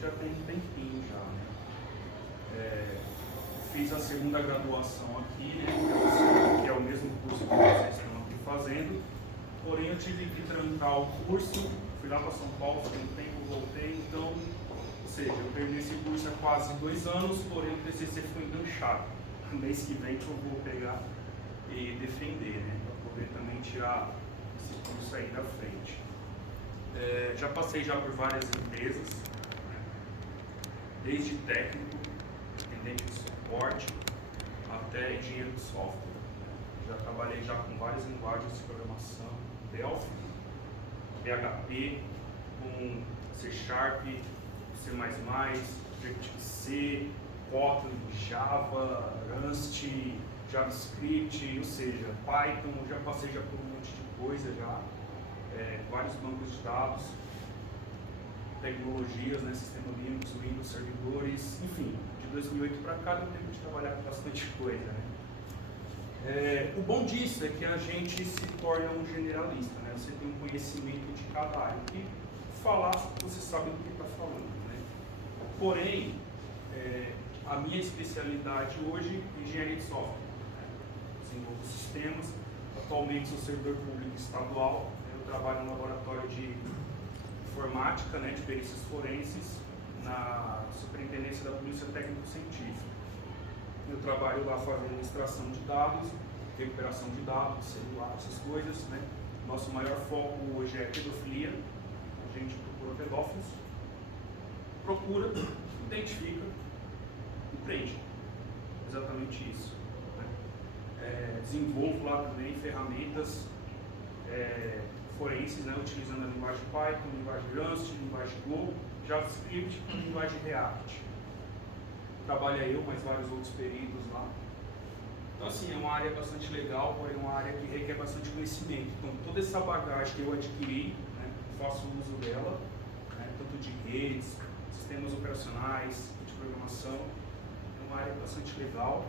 já tem um tempinho já, né? Fiz a segunda graduação aqui, né, que é o mesmo curso que vocês estão aqui fazendo, porém eu tive que trancar o curso, fui lá para São Paulo, fiquei um tempo, voltei, então, ou seja, eu terminei esse curso há quase 2 anos, porém o TCC foi enganchado. Mês que vem que eu vou pegar e defender, né, para poder também tirar esse curso aí da frente. Já passei já por várias empresas, né, desde técnico, atendente de suporte, até engenheiro de software. Já trabalhei já com várias linguagens de programação, Delphi, PHP, com C#, C++, Objective-C, Kotlin, Java, Rust, JavaScript, ou seja, Python, já passei já por um monte de coisa já, vários bancos de dados, tecnologias, né, sistema Linux, Windows, servidores, enfim, de 2008 para cá deu tempo de trabalhar com bastante coisa, né? O bom disso é que a gente se torna um generalista, né? Você tem um conhecimento de cada área, e falar você sabe do que está falando, né? Porém, a minha especialidade hoje é engenharia de software, né? Desenvolvo sistemas, atualmente sou servidor público estadual, né? Eu trabalho no laboratório de informática, né, de perícias forenses, na Superintendência da Polícia Técnico-Científica. Eu trabalho lá fazendo extração de dados, recuperação de dados, celular, essas coisas, né? Nosso maior foco hoje é pedofilia. A gente procura pedófilos, procura, identifica e prende. Exatamente isso, né? Desenvolvo lá também ferramentas forenses, né, utilizando a linguagem Python, linguagem Rust, linguagem Go, JavaScript e linguagem React. Trabalha eu, mais vários outros peritos lá. Então, assim, é uma área bastante legal, porém é uma área que requer bastante conhecimento. Então, toda essa bagagem que eu adquiri, né, faço uso dela, né, tanto de redes, sistemas operacionais, de programação. É uma área bastante legal.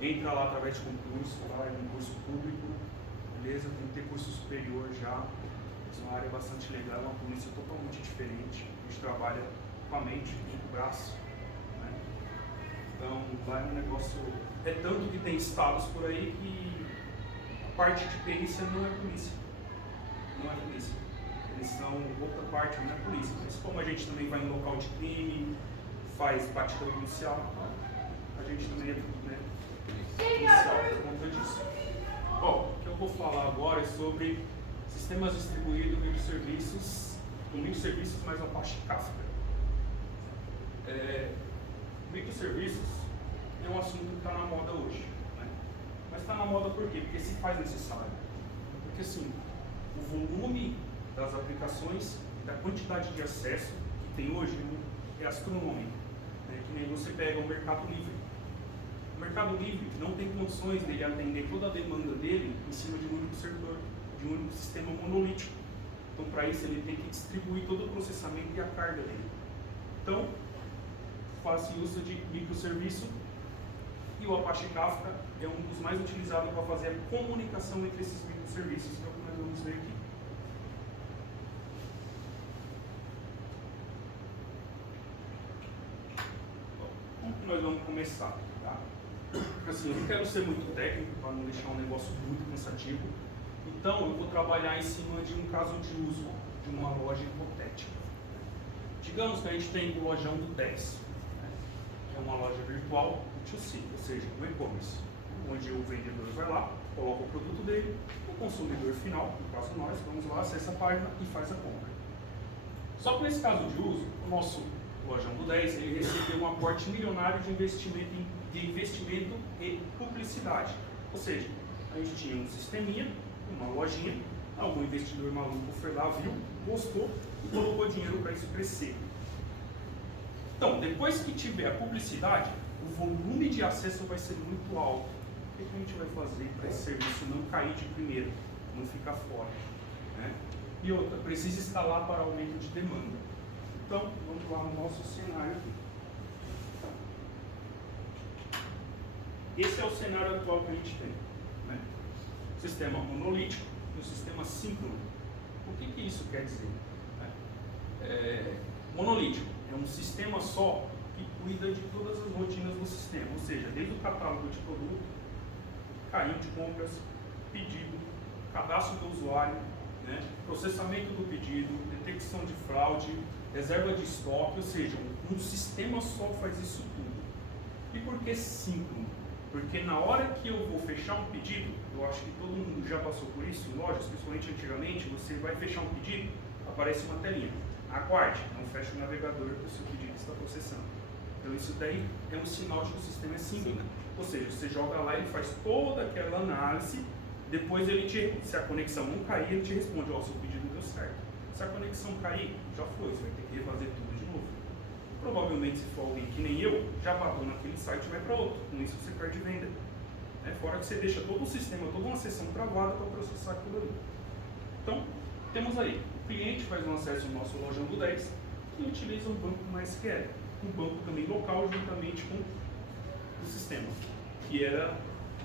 Entra lá através de concurso, lá é um curso público. Beleza, tem que ter curso superior já, mas é uma área bastante legal, é uma polícia totalmente diferente, a gente trabalha com a mente, com o braço, né? Então lá é um negócio, tanto que tem estados por aí que a parte de perícia não é polícia, eles são outra parte, não é polícia, mas como a gente também vai em local de crime, faz batida policial, a gente também é tudo, né, policial por conta disso. Bom, o que eu vou falar agora é sobre sistemas distribuídos, microserviços, com microserviços mais Apache Kafka. Microserviços é um assunto que está na moda hoje, né? Mas está na moda por quê? Porque se faz necessário. Porque assim, o volume das aplicações, da quantidade de acesso que tem hoje é astronômico, né? Que nem você pega o Mercado Livre. O Mercado Livre não tem condições dele atender toda a demanda dele em cima de um único servidor, de um único sistema monolítico. Então, para isso, ele tem que distribuir todo o processamento e a carga dele. Então, faz uso de microserviço e o Apache Kafka é um dos mais utilizados para fazer a comunicação entre esses microserviços, que é o que nós vamos ver aqui. Bom, como que nós vamos começar? Tá? Assim, eu não quero ser muito técnico para não deixar um negócio muito cansativo, então eu vou trabalhar em cima de um caso de uso de uma loja hipotética. Digamos que a gente tem o lojão do 10, né, que é uma loja virtual B2C, ou seja, o e-commerce, onde o vendedor vai lá, coloca o produto dele, o consumidor final, no caso nós, vamos lá, acessa a página e faz a compra. Só que nesse caso de uso, o nosso lojão do 10, ele recebeu um aporte milionário de investimento e publicidade. Ou seja, a gente tinha um sisteminha, uma lojinha, algum investidor maluco foi lá, viu, gostou e colocou dinheiro para isso crescer. Então, depois que tiver a publicidade, o volume de acesso vai ser muito alto. O que a gente vai fazer para esse serviço não cair de primeira, não ficar fora, né? E outra, precisa escalar para aumento de demanda. Então, vamos lá no nosso cenário aqui. Esse é o cenário atual que a gente tem, né? Sistema monolítico e o sistema síncrono. O que isso quer dizer? Monolítico é um um sistema só que cuida de todas as rotinas do sistema, ou seja, desde o catálogo de produto, carrinho de compras, pedido, cadastro do usuário, né, processamento do pedido, detecção de fraude, reserva de estoque, ou seja, um sistema só faz isso tudo. E por que síncrono? Porque na hora que eu vou fechar um pedido, eu acho que todo mundo já passou por isso em lojas, principalmente antigamente, você vai fechar um pedido, aparece uma telinha. Aguarde, não feche o navegador que o seu pedido está processando. Então isso daí é um sinal de que o sistema é síncrono. Ou seja, você joga lá, ele faz toda aquela análise, depois ele se a conexão não cair, ele te responde, ó, seu pedido deu certo. Se a conexão cair, já foi, você vai ter que refazer tudo de novo. Provavelmente, se for alguém que nem eu, já pagou naquele site e vai para outro. Com isso você perde venda. Fora que você deixa todo o sistema, toda uma sessão travada para processar aquilo ali. Então, temos aí, o cliente faz um acesso no nosso lojão do 10 e utiliza um banco MySQL. Um banco também local, juntamente com o sistema, que era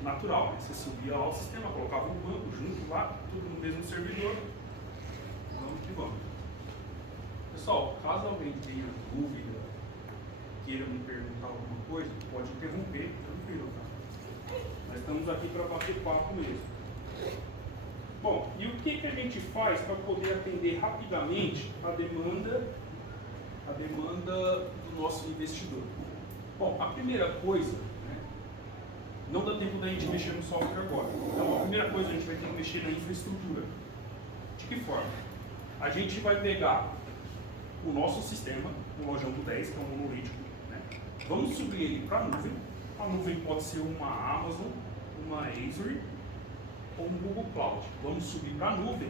natural. Você subia lá o sistema, colocava o banco junto lá, tudo no mesmo servidor. Vamos que vamos. Pessoal, caso alguém tenha dúvida, queira me perguntar alguma coisa, pode interromper, tranquilo, tá? Nós estamos aqui para bater papo mesmo. Bom, e o que a gente faz para poder atender rapidamente a demanda do nosso investidor? Bom, a primeira coisa, não dá tempo da gente mexer no software agora. Então, a primeira coisa a gente vai ter que mexer na infraestrutura. De que forma? A gente vai pegar o nosso sistema, o lojão do 10, que é um monolítico, vamos subir ele para a nuvem. A nuvem pode ser uma Amazon, uma Azure ou um Google Cloud. Vamos subir para a nuvem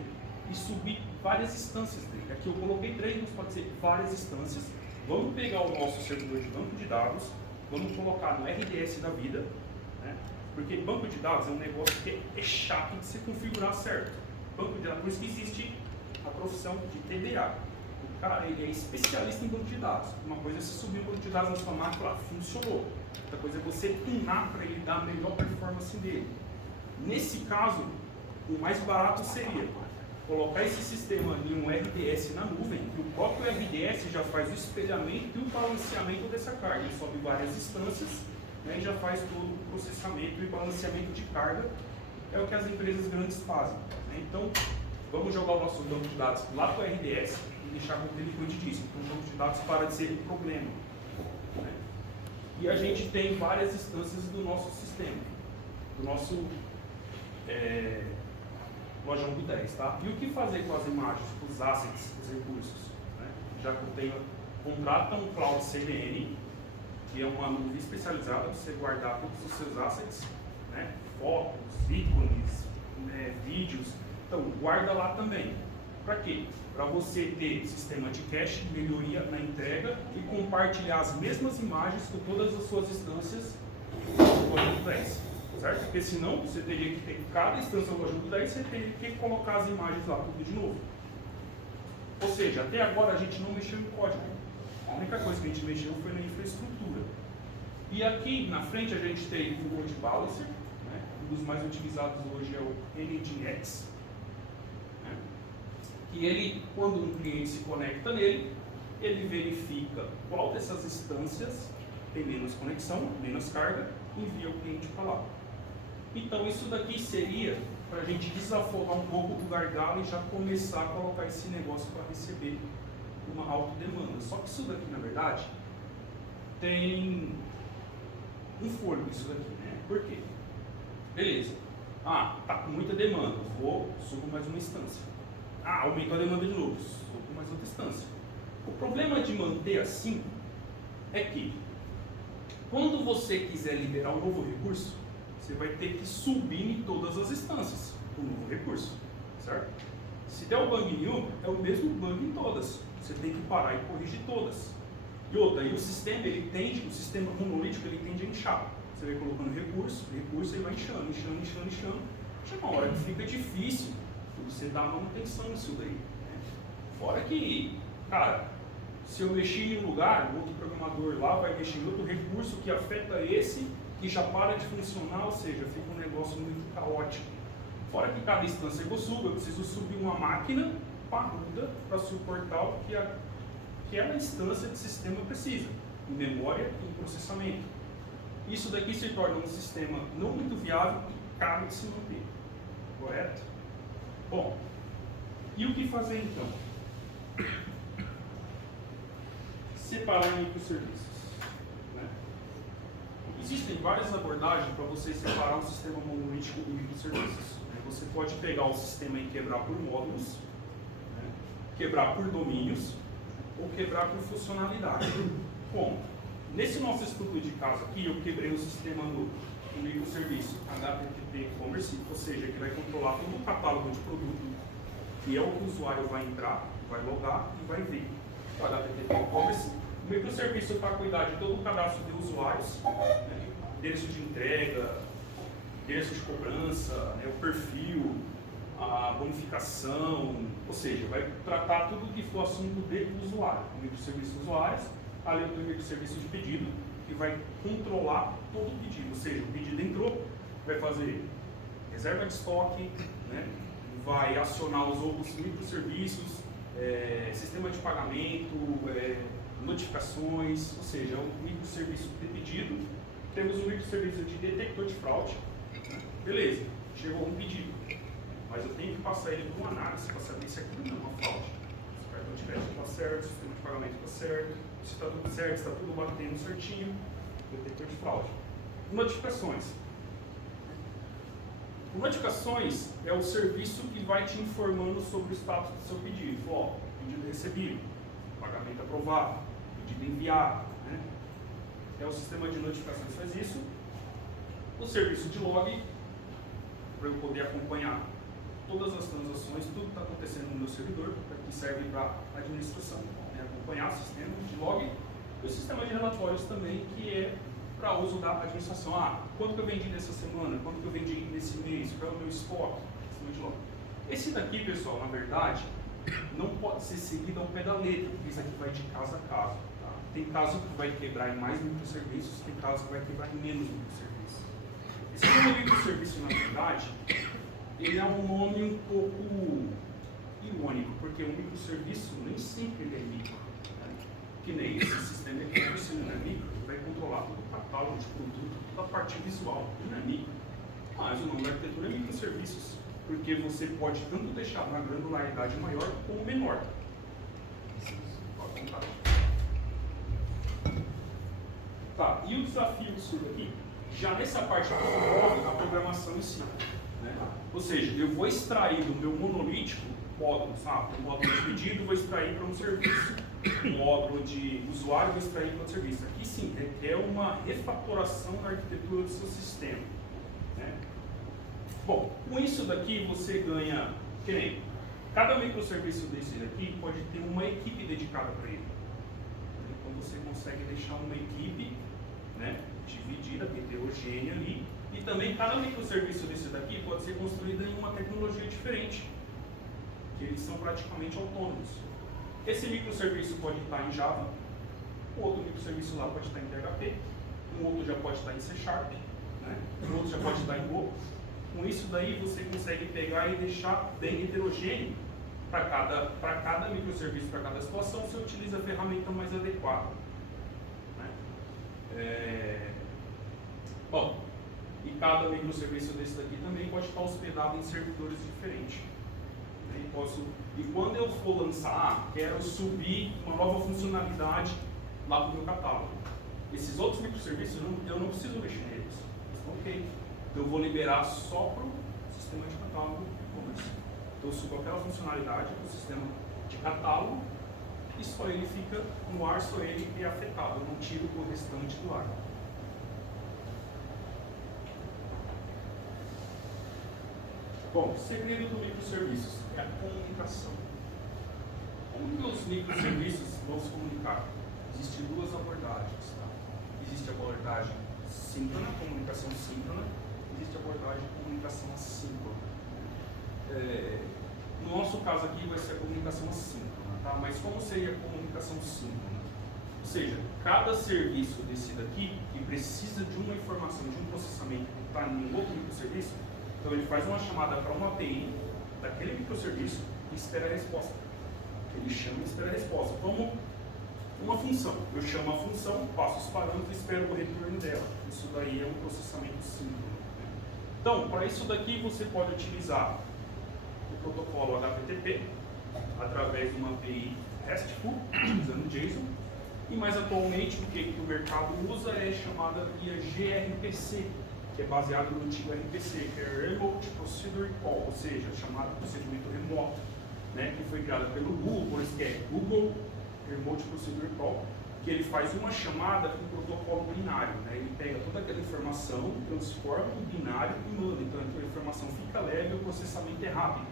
e subir várias instâncias dele. Aqui eu coloquei 3, mas pode ser várias instâncias. Vamos pegar o nosso servidor de banco de dados, vamos colocar no RDS da vida, porque banco de dados é um negócio que é chato de se configurar certo. Banco de dados, por isso que existe a profissão de TDA. O cara, ele é especialista em banco de dados. Uma coisa é você subir um banco de dados na sua máquina, funcionou. Outra coisa é você tunar para ele dar a melhor performance dele. Nesse caso, o mais barato seria colocar esse sistema em um RDS na nuvem, que o próprio RDS já faz o espelhamento e o balanceamento dessa carga. Ele sobe várias instâncias, e já faz todo o processamento e balanceamento de carga. É o que as empresas grandes fazem. Então, vamos jogar o nosso banco de dados lá para o RDS e deixar com ele cuide disso. Então, o banco de dados para de ser um problema. E a gente tem várias instâncias do nosso sistema, do nosso lojão do 10, tá? E o que fazer com as imagens, os assets, os recursos? Já que eu tenho, contrata um Cloud CDN, que é uma nuvem especializada para você guardar todos os seus assets, fotos, ícones, vídeos. Então, guarda lá também. Para quê? Para você ter sistema de cache, melhoria na entrega e compartilhar as mesmas imagens com todas as suas instâncias do lojão do 10. Certo? Porque senão você teria que ter cada instância do lojão do 10, você teria que colocar as imagens lá tudo de novo. Ou seja, até agora a gente não mexeu em código. A única coisa que a gente mexeu foi na infraestrutura. E aqui na frente a gente tem o Load Balancer, um dos mais utilizados hoje é o NGINX, que ele, quando um cliente se conecta nele, ele verifica qual dessas instâncias tem menos conexão, menos carga, e envia o cliente para lá. Então isso daqui seria para a gente desafogar um pouco do gargalo e já começar a colocar esse negócio para receber uma alta demanda. Só que isso daqui, na verdade, tem um fôlego isso daqui, Por quê? Beleza. Tá com muita demanda, subo mais uma instância. Aumentou a demanda de novo, subo mais outra instância. O problema de manter assim é que quando você quiser liberar um novo recurso, você vai ter que subir em todas as instâncias o novo recurso, certo? Se der o bug em uma, é o mesmo bug em todas. Você tem que parar e corrigir todas. E outra, o sistema, o sistema monolítico, ele tende a inchar. Você vai colocando recurso, ele vai inchando. Chega uma hora que fica difícil você dar manutenção nisso daí. Fora que, cara, se eu mexer em um lugar, o outro programador lá vai mexer em outro recurso que afeta esse e já para de funcionar, ou seja, fica um negócio muito caótico. Fora que cada instância que eu subo, eu preciso subir uma máquina parruda para suportar o que aquela instância de sistema precisa, em memória e em processamento. Isso daqui se torna um sistema não muito viável e caro de se manter. Correto? Bom, e o que fazer então? Separar em microserviços. Né? Existem várias abordagens para você separar um sistema monolítico em microserviços. Você pode pegar o sistema e quebrar por módulos, né? Quebrar por domínios ou quebrar por funcionalidade. Como? Nesse nosso estudo de caso aqui, eu quebrei o sistema no microserviço HTTP Commerce, ou seja, que vai controlar todo o catálogo de produto, que é o que o usuário vai entrar, vai logar e vai ver. O HTTP Commerce, o microserviço para cuidar de todo o cadastro de usuários, né? Endereço de entrega, endereço de cobrança, né? O perfil, a bonificação, ou seja, vai tratar tudo o que for assunto do usuário. O microserviço dos usuários, além do microserviço de pedido, que vai controlar todo o pedido, ou seja, o pedido entrou, vai fazer reserva de estoque, né? Vai acionar os outros microserviços, sistema de pagamento, notificações, ou seja, é um microserviço de pedido. Temos um microserviço de detector de fraude. Beleza, chegou um pedido, mas eu tenho que passar ele por uma análise para saber se aquilo não é uma fraude. Se o cartão de crédito está certo, se o sistema de pagamento está certo, se está tudo certo, se está tudo batendo certinho, detector de fraude. Notificações. Notificações é o serviço que vai te informando sobre o status do seu pedido. Ó, pedido recebido, pagamento aprovado, pedido enviado. Né? É o sistema de notificações que faz isso. O serviço de log, para eu poder acompanhar todas as transações, tudo que está acontecendo no meu servidor, que serve para administração, né? Acompanhar o sistema de log. E o sistema de relatórios também, que é para uso da administração. Quanto que eu vendi nessa semana? Quanto que eu vendi nesse mês? Qual é o meu estoque? Sistema de log. Esse daqui, pessoal, na verdade, não pode ser seguido ao pé da letra, porque isso aqui vai de caso a caso. Tá? Tem caso que vai quebrar em mais microserviços, tem caso que vai quebrar em menos microserviços. Esse nome microserviço, na verdade, ele é um nome um pouco irônico, porque o microserviço nem sempre ele é micro. Né? Que nem esse sistema aqui, se não é micro, vai controlar todo o catálogo de produto, toda a parte visual, não é micro. Mas o nome da arquitetura é microserviços, porque você pode tanto deixar uma granularidade maior como menor. Pode contar. Tá, e o desafio disso aqui? Já nessa parte que envolve a programação em si. Né? Ou seja, eu vou extrair do meu monolítico módulos. Um módulo de pedido vou extrair para um serviço. Um módulo de usuário vou extrair para outro serviço. Aqui sim, requer uma refatoração na arquitetura do seu sistema. Né? Bom, com isso daqui você ganha, que nem, cada microserviço desse daqui pode ter uma equipe dedicada para ele. Então você consegue deixar uma equipe, né, dividida, heterogênea ali, e também cada microserviço desse daqui pode ser construído em uma tecnologia diferente, que eles são praticamente autônomos. Esse microserviço pode estar em Java, o outro microserviço lá pode estar em PHP, um outro já pode estar em C#, né, um outro já pode estar em Go. Com isso daí você consegue pegar e deixar bem heterogêneo para cada microserviço, para cada situação, você utiliza a ferramenta mais adequada. Bom, e cada microserviço desse daqui também pode estar hospedado em servidores diferentes. E quando eu for lançar, quero subir uma nova funcionalidade lá para o meu catálogo. Esses outros microserviços eu não preciso mexer neles. Ok. Então eu vou liberar só para o sistema de catálogo e-commerce. Então eu subo aquela funcionalidade para o sistema de catálogo e só ele fica no ar, só ele é afetado. Eu não tiro o restante do ar. Bom, o segredo do microserviços é a comunicação. Como que os microserviços vão se comunicar? Existem duas abordagens. Tá? Existe a abordagem síncrona, comunicação síncrona, existe a abordagem de comunicação assíncrona. No nosso caso aqui vai ser a comunicação assíncrona, tá? Mas como seria a comunicação síncrona? Ou seja, cada serviço desse daqui que precisa de uma informação, de um processamento que está em outro microserviço, então ele faz uma chamada para uma API daquele microserviço e espera a resposta. Ele chama e espera a resposta. Como uma função. Eu chamo a função, passo os parâmetros e espero o retorno dela. Isso daí é um processamento síncrono. Então, para isso daqui você pode utilizar o protocolo HTTP através de uma API RESTful, utilizando JSON. E mais atualmente, o que o mercado usa é chamada via gRPC, que é baseado no antigo RPC, que é Remote Procedure Call, ou seja, chamado procedimento remoto, né, que foi criado pelo Google, por isso que é Google Remote Procedure Call, que ele faz uma chamada com protocolo binário, né, ele pega toda aquela informação, transforma em binário e manda, então a informação fica leve e o processamento é rápido,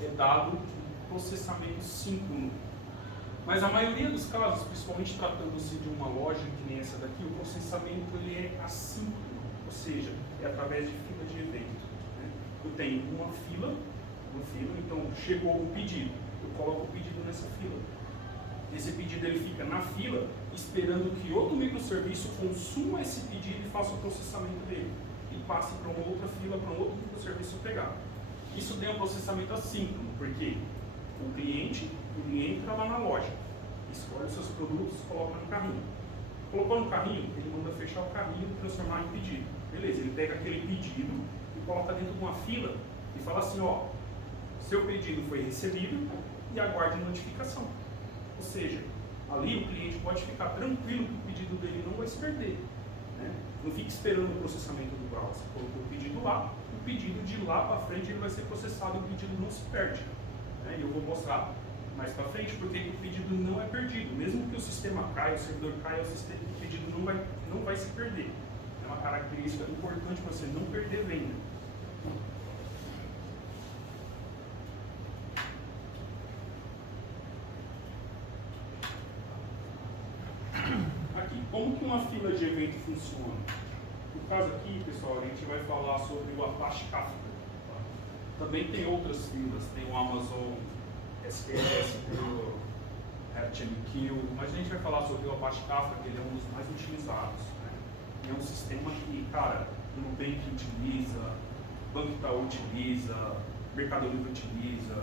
é dado um processamento síncrono. Mas a maioria dos casos, principalmente tratando-se de uma loja que nem essa daqui, o processamento ele é assíncrono, ou seja, é através de fila de evento. Né? Eu tenho uma fila, então chegou um pedido, eu coloco o pedido nessa fila. Esse pedido ele fica na fila, esperando que outro microserviço consuma esse pedido e faça o processamento dele. E passe para uma outra fila, para um outro microserviço pegar. Isso tem um processamento assíncrono, porque o cliente ele entra lá na loja, escolhe os seus produtos, coloca no carrinho. Colocou no carrinho, ele manda fechar o carrinho e transformar em pedido. Beleza, ele pega aquele pedido e coloca dentro de uma fila e fala assim, ó, seu pedido foi recebido e aguarde notificação. Ou seja, ali o cliente pode ficar tranquilo que o pedido dele não vai se perder. Né? Não fique esperando o processamento do browser. Colocou o pedido lá, o pedido de lá para frente ele vai ser processado e o pedido não se perde. Né? E eu vou mostrar mais para frente porque o pedido não é perdido. Mesmo que o sistema caia, o servidor caia, o pedido não vai se perder. É uma característica importante para você não perder venda. Aqui, como que uma fila de evento funciona? No caso aqui, pessoal, a gente vai falar sobre o Apache Kafka. Tá? Também tem outras filas, tem o Amazon SQS, tem o RabbitMQ, mas a gente vai falar sobre o Apache Kafka, que ele é um dos mais utilizados. Né? E é um sistema que, cara, o Nubank utiliza, Banco Itaú utiliza, Mercado Livre utiliza,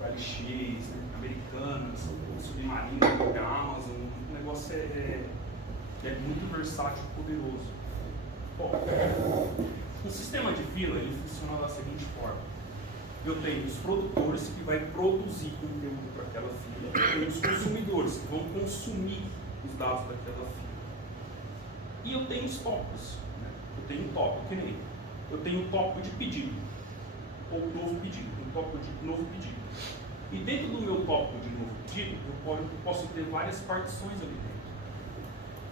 o LX, né? Americanas, o Submarino, a Amazon, o negócio é muito versátil e poderoso. Bom, o sistema de fila ele funciona da seguinte forma. Eu tenho os produtores que vai produzir conteúdo para aquela fila, eu tenho os consumidores que vão consumir os dados daquela fila. E eu tenho os tópicos. Né? Eu tenho um tópico, que nem eu tenho um tópico de pedido, ou novo pedido, um tópico de novo pedido. E dentro do meu tópico de novo pedido, eu posso ter várias partições ali dentro.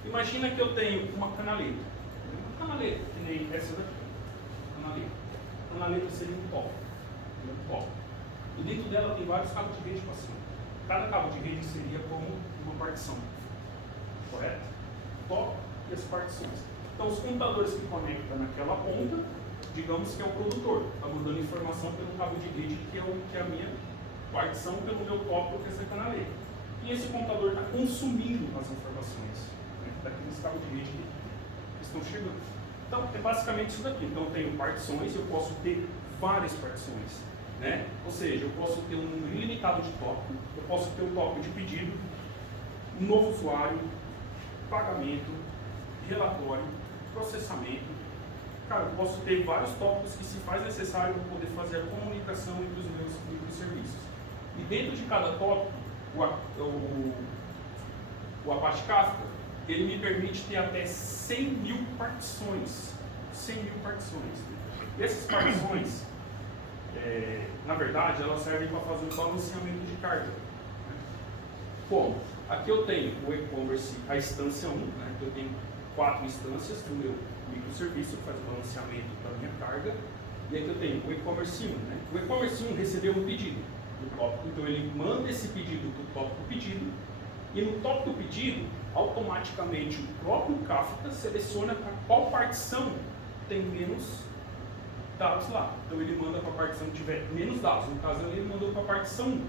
Imagina que eu tenho uma canaleta. Uma canaleta, que nem essa daqui. Canaleta. Canaleta seria um tópico. E dentro dela tem vários cabos de rede passando. Cada cabo de rede seria como uma partição. Correto? Tópico e as partições. Então os computadores que conectam naquela ponta, digamos que é o produtor. Está mandando informação pelo cabo de rede que é a minha partição pelo meu tópico, que é essa canaleta. E esse computador está consumindo as informações, né, daqueles cabos de rede que estão chegando. Então, é basicamente isso daqui. Então, eu tenho partições, eu posso ter várias partições. Né? Ou seja, eu posso ter um número ilimitado de tópico, eu posso ter um tópico de pedido, um novo usuário, pagamento, relatório, processamento. Cara, eu posso ter vários tópicos que, se faz necessário, eu vou poder fazer a comunicação entre os meus microserviços. E dentro de cada tópico, o Apache Kafka, ele me permite ter até 100 mil partições. 100 mil partições. E essas partições, na verdade, elas servem para fazer um balanceamento de carga. Né? Como? Aqui eu tenho o e-commerce, a instância 1, né? Eu tenho 4 instâncias do meu microserviço que faz o balanceamento da minha carga. E aqui eu tenho o e-commerce 1. Né? O e-commerce 1 recebeu um pedido do tópico, então ele manda esse pedido do tópico pedido. E no tópico pedido, automaticamente o próprio Kafka seleciona para qual partição tem menos dados lá. Então ele manda para a partição que tiver menos dados. No caso ele mandou para a partição 1.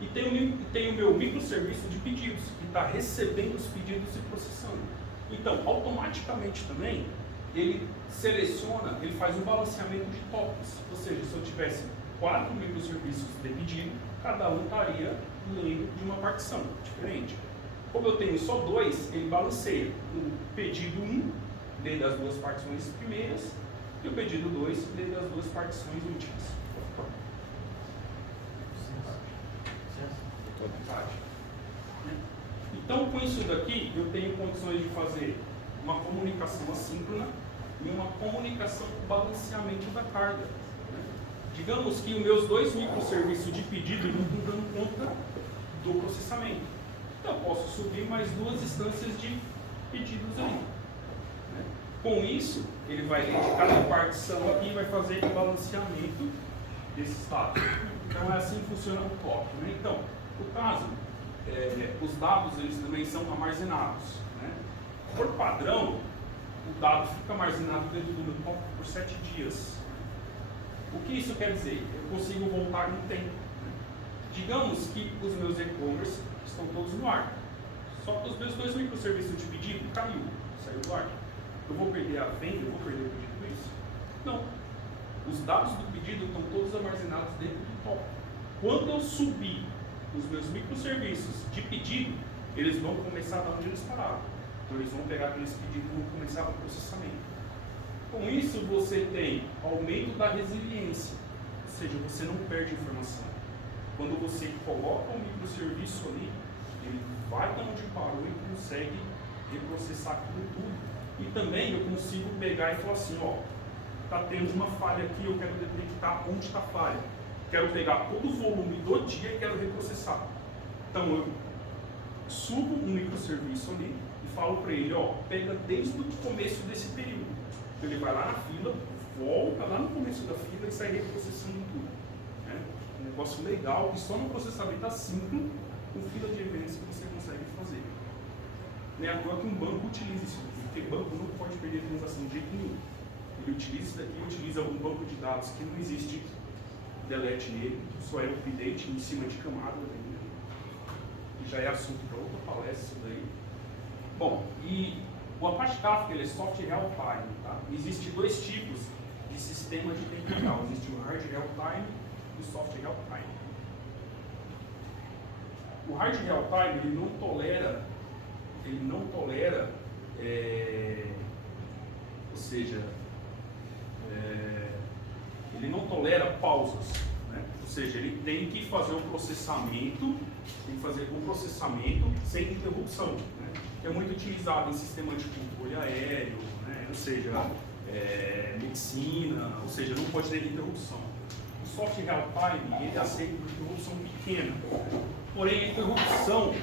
E tem o meu microserviço de pedidos, que está recebendo os pedidos e processando. Então, automaticamente também, ele seleciona, ele faz um balanceamento de tópicos. Ou seja, se eu tivesse 4 microserviços de pedido, cada um estaria lendo de uma partição diferente. Como eu tenho só dois, ele balanceia. O pedido 1 lê das duas partições primeiras e o pedido 2 lê das duas partições últimas. Então, com isso daqui, eu tenho condições de fazer uma comunicação assíncrona e uma comunicação com balanceamento da carga. Digamos que os meus dois microserviços de pedido não estão dando conta do processamento. Então, eu posso subir mais duas instâncias de pedidos ali. Com isso, ele vai ler cada partição aqui e vai fazer o balanceamento desses dados. Então, é assim que funciona o clock. Então, no caso, os dados eles também são armazenados. Por padrão, o dado fica armazenado dentro do meu clock por 7 dias. O que isso quer dizer? Eu consigo voltar no tempo. Digamos que os meus e-commerce estão todos no ar. Só que os meus dois microserviços de pedido saiu do ar. Eu vou perder a venda, eu vou perder o pedido com isso? Não. Os dados do pedido estão todos armazenados dentro do top. Quando eu subir os meus microserviços de pedido, eles vão começar da onde eles pararam. Então eles vão pegar aqueles pedidos e vão começar o processamento. Com isso você tem aumento da resiliência, ou seja, você não perde informação. Quando você coloca o microserviço ali, ele vai para onde parou e consegue reprocessar aquilo tudo. E também eu consigo pegar e falar assim, ó, está tendo uma falha aqui, eu quero detectar onde está a falha. Quero pegar todo o volume do dia e quero reprocessar. Então eu subo um microserviço ali e falo para ele, ó, pega desde o começo desse período. Então ele vai lá na fila, volta lá no começo da fila e sai reprocessando tudo. Um negócio legal que só no processamento assíncrono, com fila de eventos que você consegue fazer. Não é agora que um banco utiliza isso, porque banco não pode perder transação de jeito nenhum. Ele utiliza isso daqui, utiliza um banco de dados que não existe delete nele, só é update em cima de camadas ainda. Que já é assunto para outra palestra isso daí. Bom, e o Apache Kafka ele é soft real time, tá? Existem dois tipos de sistema de tempo real. Existe o hard real time e o soft real time. O hard real time ele não tolera, ou seja, ele não tolera pausas, né? Ou seja, ele tem que fazer o processamento, sem interrupção, né? Que é muito utilizado em sistema de controle aéreo, né? Ou seja, medicina, ou seja, não pode ter interrupção. O soft real time ele aceita uma interrupção pequena, porém a interrupção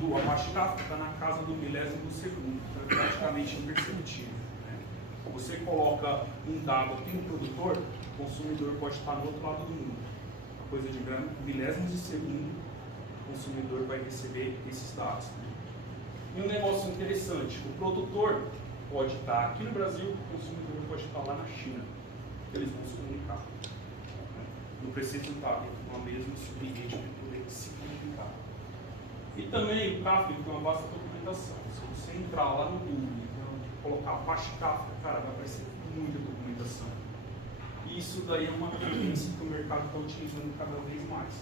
do Apache Kafka está na casa do milésimo do segundo, então é praticamente imperceptível. Você coloca um dado aqui no produtor, o consumidor pode estar no outro lado do mundo. Uma coisa de milésimos de segundo, o consumidor vai receber esses dados. E um negócio interessante, o produtor pode estar aqui no Brasil, o consumidor pode estar lá na China. Eles vão se comunicar. Não precisa estar dentro de uma mesma subrede para poder se comunicar. E também o Kafka tem uma vasta documentação. Se você entrar lá no Google, colocar Apache Kafka, cara, vai aparecer muita documentação. E isso daí é uma tendência que o mercado está utilizando cada vez mais.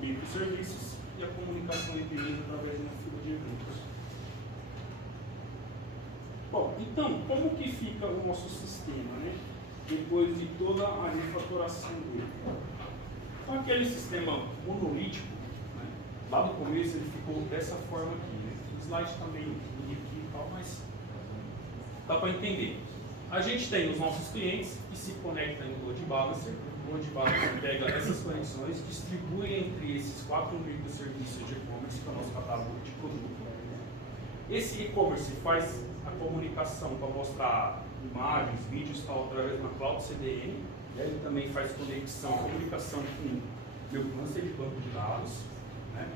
Microserviços e a comunicação entre eles através de uma fila de eventos. Bom, então, como que fica o nosso sistema, né? Depois de toda a refatoração dele? Então, aquele sistema monolítico, né? Lá no começo ele ficou dessa forma aqui, né? O slide está meio bonito aqui e tal, mas dá para entender. A gente tem os nossos clientes que se conectam no load balancer. O load balancer pega essas conexões, distribui entre esses 4 microserviços de e-commerce para o nosso catálogo de produto. Esse e-commerce faz a comunicação para mostrar imagens, vídeos e tal através de uma Cloud CDN. Ele também faz comunicação com meu cluster de banco de dados, né?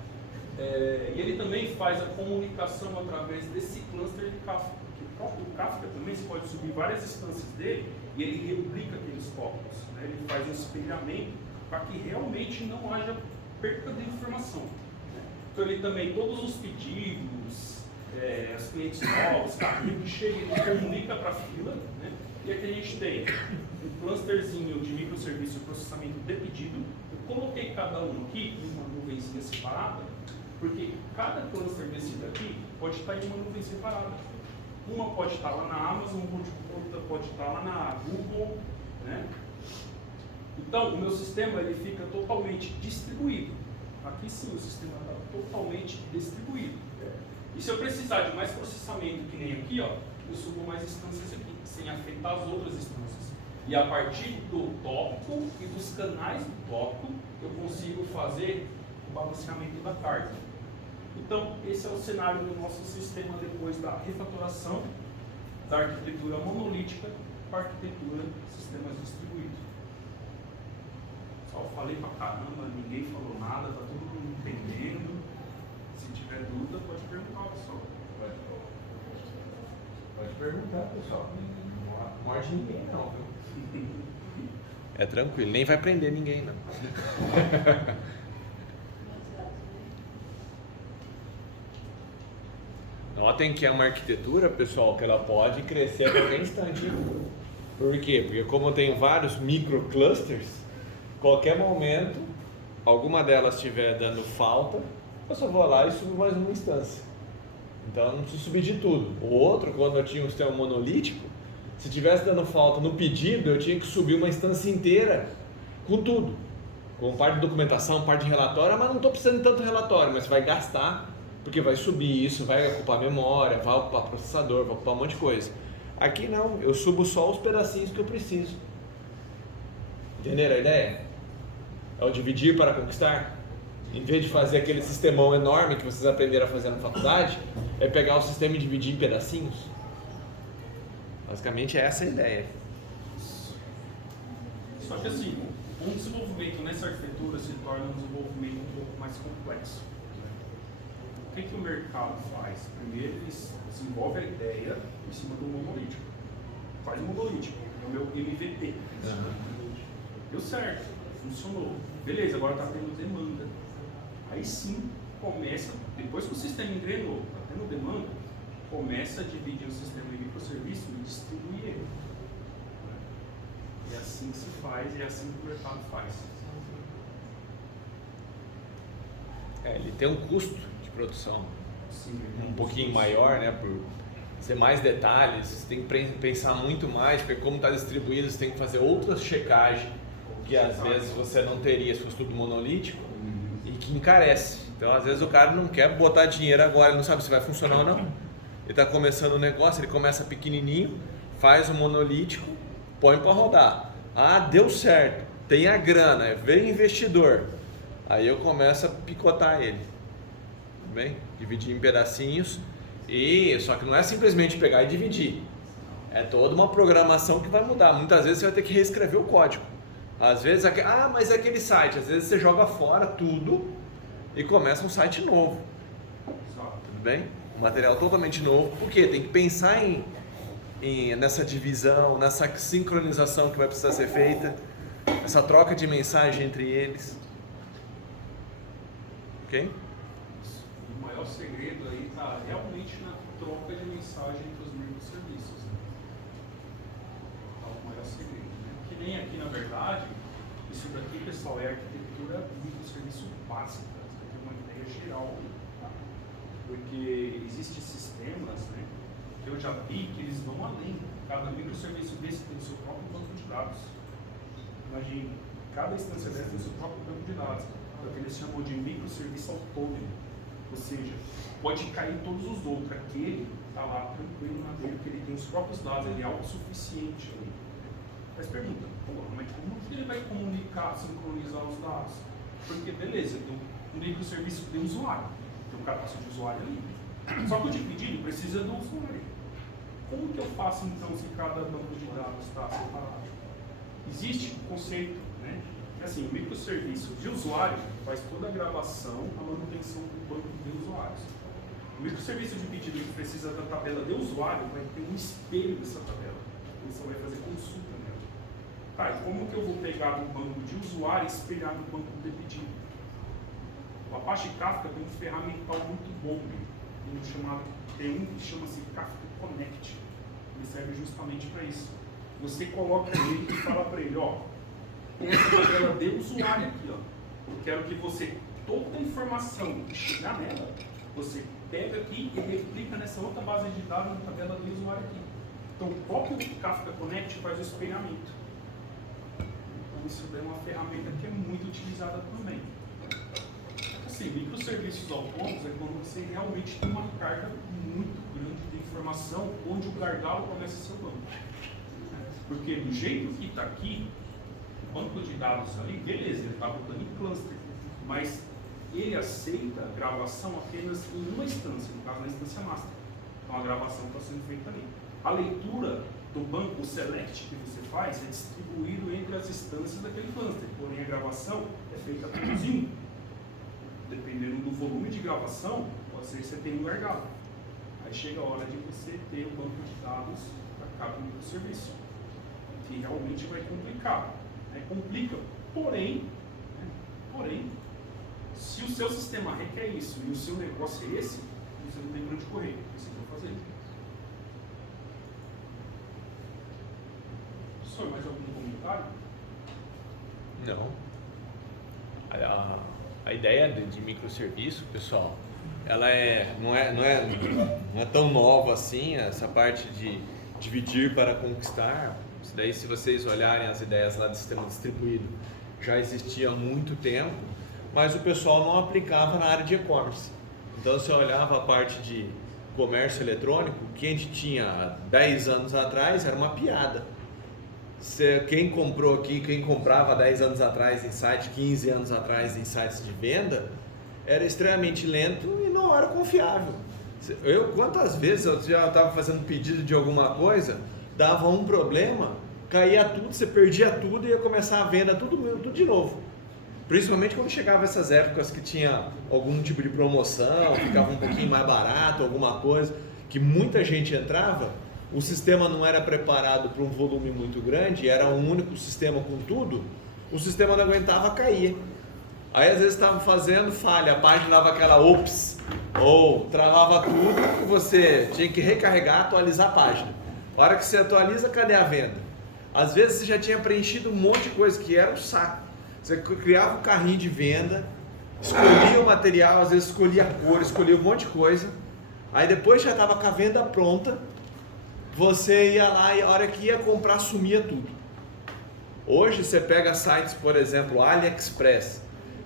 E ele também faz a comunicação através desse cluster de Kafka. O próprio Kafka também se pode subir várias instâncias dele e ele replica aqueles tópicos, né? Ele faz um espelhamento para que realmente não haja perda de informação, né? Então ele também, todos os pedidos, os clientes novos, carrinho que chega, ele comunica para a fila, né? E aqui a gente tem um clusterzinho de microserviço de processamento de pedido. Eu coloquei cada um aqui em uma nuvenzinha separada Porque cada cluster desse daqui pode estar em uma nuvem separada. Uma pode estar lá na Amazon, outra pode estar lá na Google, né? Então, o meu sistema ele fica totalmente distribuído. Aqui sim, o sistema está totalmente distribuído. E se eu precisar de mais processamento, que nem aqui, ó, eu subo mais instâncias aqui, sem afetar as outras instâncias. E a partir do tópico e dos canais do tópico, eu consigo fazer o balanceamento da carga. Então, esse é o cenário do nosso sistema depois da refatoração da arquitetura monolítica para a arquitetura de sistemas distribuídos. Só falei pra caramba, ninguém falou nada, tá todo mundo entendendo. Se tiver dúvida, pode perguntar, pessoal. Pode perguntar, pessoal. Não morde ninguém, não, viu? É tranquilo, nem vai prender ninguém, não. Notem que é uma arquitetura, pessoal, que ela pode crescer a qualquer instante. Por quê? Porque como tem vários microclusters, qualquer momento, alguma delas estiver dando falta, eu só vou lá e subo mais uma instância. Então eu não preciso subir de tudo. O outro, quando eu tinha um sistema monolítico, se tivesse dando falta no pedido, eu tinha que subir uma instância inteira com tudo. Com parte de documentação, parte de relatório, mas não estou precisando de tanto relatório, mas vai gastar, porque vai subir isso, vai ocupar memória, vai ocupar processador, vai ocupar um monte de coisa. Aqui não, eu subo só os pedacinhos que eu preciso. Entenderam a ideia? É o dividir para conquistar. Em vez de fazer aquele sistemão enorme que vocês aprenderam a fazer na faculdade, é pegar o sistema e dividir em pedacinhos. Basicamente é essa a ideia. Só que assim, um desenvolvimento nessa arquitetura se torna um desenvolvimento um pouco mais complexo. O que o mercado faz? Primeiro, ele desenvolve a ideia em cima do monolítico. Faz um monolítico, é o meu MVP. Deu certo, funcionou. Beleza, agora está tendo demanda. Aí sim, começa, depois que o sistema engrenou, está tendo demanda, começa a dividir o sistema em microserviços e distribuir ele. É assim que se faz e é assim que o mercado faz. Ele tem um custo de produção Sim, um pouquinho maior, né? Por ser mais detalhes, você tem que pensar muito mais, porque como está distribuído, você tem que fazer outras checagens que às vezes você não teria se fosse tudo monolítico e que encarece. Então às vezes o cara não quer botar dinheiro agora, ele não sabe se vai funcionar ou não. Ele está começando o negócio, ele começa pequenininho, faz o monolítico, põe para rodar. Ah, deu certo, tem a grana, vem investidor. Aí eu começo a picotar ele, tudo bem? Dividir em pedacinhos, só que não é simplesmente pegar e dividir. É toda uma programação que vai mudar. Muitas vezes você vai ter que reescrever o código. Às vezes, mas é aquele site, às vezes você joga fora tudo e começa um site novo. Tudo bem? Um material totalmente novo. Por quê? Tem que pensar nessa divisão, nessa sincronização que vai precisar ser feita, essa troca de mensagem entre eles. Ok? O maior segredo aí está realmente na troca de mensagem entre os microserviços. É o maior segredo. Né? Que nem aqui, na verdade, isso daqui, pessoal, é arquitetura microserviço básica. Isso aqui é uma ideia geral. Tá? Porque existem sistemas, né, que eu já vi que eles vão além. Cada microserviço desse tem o seu próprio banco de dados. Imagine, cada instância dessa tem o seu próprio banco de dados. É o que eles chamam de microserviço autônomo. Ou seja, pode cair todos os outros. Aquele está lá tranquilo na dele, porque ele tem os próprios dados, ele é autossuficiente ali. Mas pergunta, mas como que ele vai comunicar, sincronizar os dados? Porque, beleza, tem um microserviço de usuário. Tem um cadastro de usuário ali. Só que o dividido precisa do usuário. Como que eu faço então se cada banco de dados está separado? Existe um conceito, né? Assim, o microserviço de usuário faz toda a gravação, a manutenção do banco de usuários. O microserviço dividido que precisa da tabela de usuário vai ter um espelho dessa tabela. Você vai fazer consulta nela. Tá, e como que eu vou pegar do banco de usuário e espelhar no banco de pedido? O Apache Kafka tem um ferramental muito bom, tem um que chama-se Kafka Connect. Ele serve justamente para isso. Você coloca ele e fala para ele, ó, tem essa tabela de usuário aqui, ó. Eu quero que você toda a informação que chegar nela, você pega aqui e replica nessa outra base de dados na tabela do usuário aqui. Então, o próprio Kafka Connect faz o espelhamento. Então, isso é uma ferramenta que é muito utilizada também. Assim, microserviços autônomos é quando você realmente tem uma carga muito grande de informação, onde o gargalo começa a ser o banco. Porque do jeito que está aqui, o banco de dados ali, beleza, ele está botando em cluster, mas ele aceita a gravação apenas em uma instância, no caso na instância master. Então a gravação está sendo feita ali. A leitura do banco, o select que você faz, é distribuído entre as instâncias daquele cluster, porém a gravação é feita apenas em um. Dependendo do volume de gravação, pode ser que você tenha um gargalo. Aí chega a hora de você ter o banco de dados para cada microserviço, que realmente vai complicar. Complica, porém, se o seu sistema requer isso e o seu negócio é esse, você não tem para onde correr, você vai fazer. Professor, mais algum comentário? Não. A ideia de microserviço, pessoal, ela não é tão nova assim, essa parte de dividir para conquistar. Isso daí, se vocês olharem as ideias lá do sistema distribuído, já existia há muito tempo, mas o pessoal não aplicava na área de e-commerce. Então, você olhava a parte de comércio eletrônico, que a gente tinha há 10 anos atrás, era uma piada. Quem comprou aqui, quem comprava 10 anos atrás em site, 15 anos atrás em sites de venda, era extremamente lento e não era confiável. Quantas vezes eu já estava fazendo pedido de alguma coisa, dava um problema, caía tudo, você perdia tudo e ia começar a venda tudo de novo. Principalmente quando chegava essas épocas que tinha algum tipo de promoção, ficava um pouquinho mais barato, alguma coisa, que muita gente entrava, o sistema não era preparado para um volume muito grande, era um único sistema com tudo, o sistema não aguentava cair. Aí às vezes estava fazendo falha, a página dava aquela ops, ou travava tudo e você tinha que recarregar, atualizar a página. A hora que você atualiza, cadê a venda? Às vezes você já tinha preenchido um monte de coisa que era um saco. Você criava um carrinho de venda, escolhia o material, às vezes escolhia a cor, escolhia um monte de coisa. Aí depois já estava com a venda pronta, você ia lá e a hora que ia comprar, sumia tudo. Hoje você pega sites, por exemplo, AliExpress.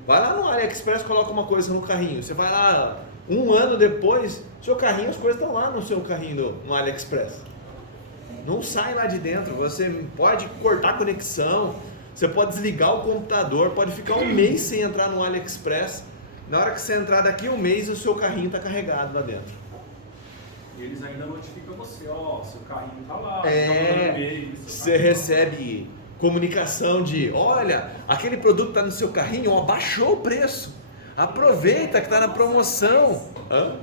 Vai lá no AliExpress, coloca uma coisa no carrinho. Você vai lá, um ano depois, seu carrinho, as coisas estão lá no seu carrinho no AliExpress. Não sai lá de dentro, você pode cortar a conexão, você pode desligar o computador, pode ficar um mês sem entrar no AliExpress. Na hora que você entrar daqui um mês, o seu carrinho está carregado lá dentro. E eles ainda notificam você, seu carrinho está lá, você recebe comunicação de, olha, aquele produto está no seu carrinho, baixou o preço, aproveita que está na promoção. Hã?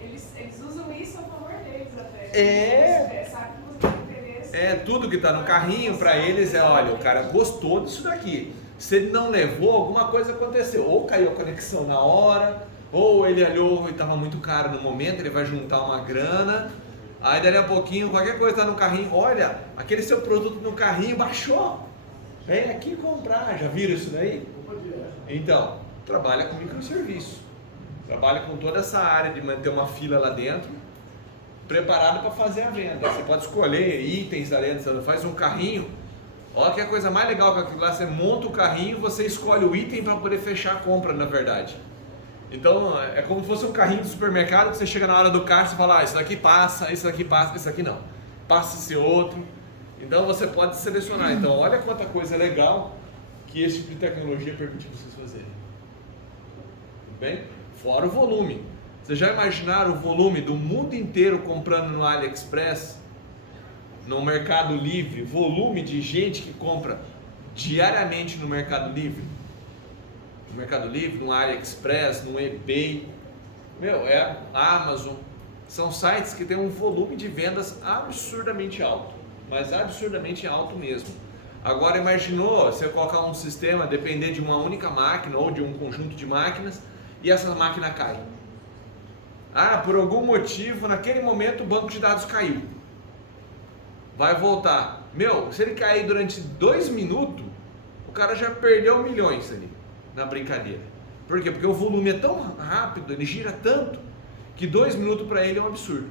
Eles usam isso a favor deles até. Tudo que está no carrinho para eles olha, o cara gostou disso daqui. Se ele não levou, alguma coisa aconteceu, ou caiu a conexão na hora, ou ele olhou e estava muito caro no momento, ele vai juntar uma grana, aí dali a pouquinho, qualquer coisa está no carrinho, olha, aquele seu produto no carrinho baixou, vem aqui comprar, já viram isso daí? Então, trabalha com microserviço, trabalha com toda essa área de manter uma fila lá dentro, preparado para fazer a venda. Você pode escolher itens ali, você faz um carrinho, olha que a coisa mais legal que aquilo lá, você monta o carrinho, você escolhe o item para poder fechar a compra, na verdade. Então, é como se fosse um carrinho de supermercado que você chega na hora do caixa e fala, isso daqui passa, isso aqui não. Passa esse outro. Então, você pode selecionar. Então, olha quanta coisa legal que esse tipo de tecnologia permite vocês fazerem. Tudo bem? Fora o volume. Vocês já imaginaram o volume do mundo inteiro comprando no AliExpress, no Mercado Livre, volume de gente que compra diariamente no Mercado Livre? No Mercado Livre, no AliExpress, no eBay, a Amazon, são sites que têm um volume de vendas absurdamente alto, mas absurdamente alto mesmo. Agora imaginou você colocar um sistema, depender de uma única máquina ou de um conjunto de máquinas e essa máquina cai. Por algum motivo, naquele momento o banco de dados caiu. Vai voltar. Se ele cair durante 2 minutos, o cara já perdeu milhões ali na brincadeira. Por quê? Porque o volume é tão rápido, ele gira tanto, que 2 minutos para ele é um absurdo.